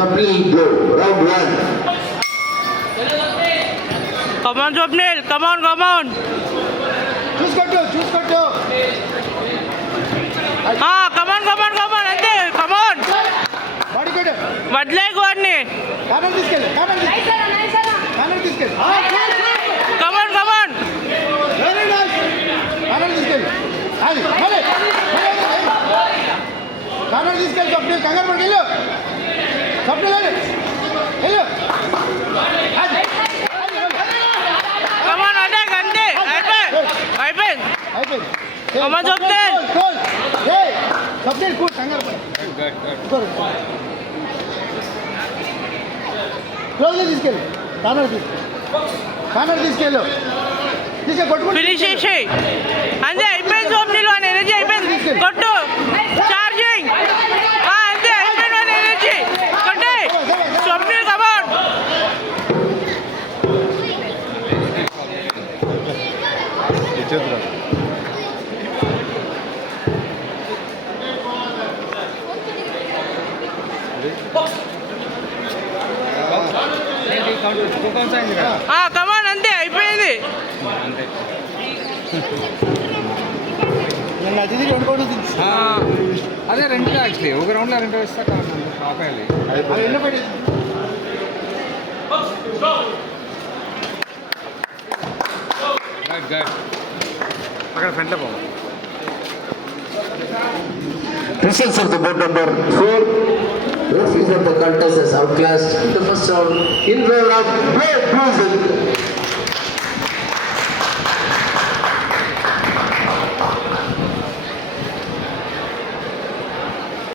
Swapnil go. Round one. Come on, Swapnil. Come on, come on. Choose kottu. Come on, come on, come on. Ante, come on. Body kottu. Vadlegu anni. Corner తీసుకెళ్ళు. Corner తీసుకెళ్ళు. Come on, come on. Very nice. Corner తీసుకెళ్ళు. అది. మళ్ళీ. Corner తీసుకెళ్ళు. స్వప్నిల్ కంగారు పడి వెళ్ళు. స్వప్నిల్ వెళ్ళు. అది. Come on, attack, ante. అయిపోయింది. Come on, Swapnil. స్వప్నిల్ కూల్ కంగారు పడి. క్లోజ్గా తీసుకెళ్ళు. కార్నర్ తీసుకెళ్ళు. కొట్టుకుంటూ ఫినిష్ చేసి అంతే అయిపోయింది. స్వప్నిల్ వన్ ఎనర్జీ అయిపోయింది. కొట్టు చార్జింగ్. అంతే అయిపోయింది. వన్ ఎనర్జీ కొట్టే స్వప్నిల్. కమాన్. కమాన్ అంతే అయిపోయింది. నన్ను అది రెండు కోట్లు అదే రెండు యాక్చువల్లీ ఒక రౌండ్లో రెండు వేస్తా ఆపేయాలి. ఎన్నో పెట్టి అక్కడ ఫ్రంట్లో పోవాలి. Results of the bout number 4. Referees of the contest has outclassed the first round in favor of Blue Cruiser.